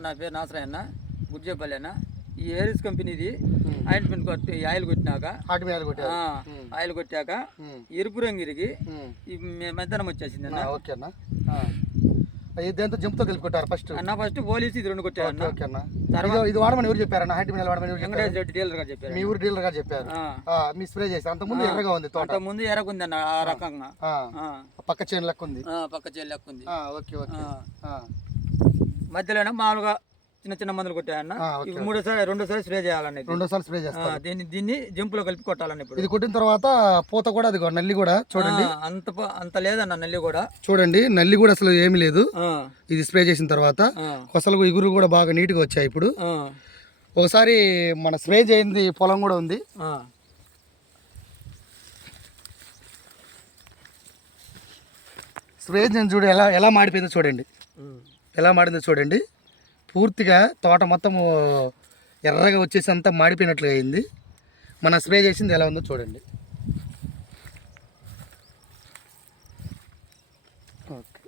నా పేరు నాసరాయన్న, గుజ్జేపల్లి అన్న. ఈ ఏరిస్ కంపెనీది ఆయింట్మెంట్ కొట్టి ఆయిల్ కొట్టినాక ఆయిల్ కొట్టాక ఎరుపు రంగు ఇరిగి ఈ మధ్యాహ్నం వచ్చేసింది అన్న. ఓకే అన్న. దేంతో జంపుతో కలిపి కొట్టారు ఫస్ట్ అన్న? ఫస్ట్ పోలీసు ఇది 2 కొట్టారు. ఓకే అన్న. ఇది వాడమని ఎవరు చెప్పారన్న? హైట్ మీద వాడమని వెంకటేష్ రెడ్డి డీలర్ గారు చెప్పారు. మీ ఊరు డీలర్ గారు చెప్పారు. మీ స్ప్రే చేసి అంతకుముందు ఎర్రగా ఉంది తోట. ముందు ఎర్రగుంది అన్న, ఆ రకంగా పక్క చేను లెక్క ఉంది. పక్క చేను లెక్క ఉంది. Okay okay. మధ్యలోనే మామూలుగా చిన్న చిన్న మందులు కొట్టాయన్న. రెండోసారి స్ప్రే చేయాలన్న. రెండోసారి స్ప్రే చేస్తారు. దీన్ని జంపులో కలిపి కొట్టాలన్న. ఇప్పుడు ఇది కొట్టిన తర్వాత పూత కూడా అది నల్లి కూడా చూడండి అంత లేదన్న. నల్లి కూడా చూడండి, నల్లి కూడా అసలు ఏమీ లేదు. ఇది స్ప్రే చేసిన తర్వాత కొసలు ఇగురు కూడా బాగా నీట్ గా వచ్చాయి. ఇప్పుడు ఒకసారి మన స్ప్రే చేయింది పొలం కూడా ఉంది. స్ప్రే చేసి చూడు ఎలా మాడిపోయిందో చూడండి, ఎలా మాడిందో చూడండి. పూర్తిగా తోట మొత్తం ఎర్రగా వచ్చేసి అంతా మాడిపోయినట్లుగా అయింది. మన స్ప్రే చేసింది ఎలా ఉందో చూడండి. ఓకే.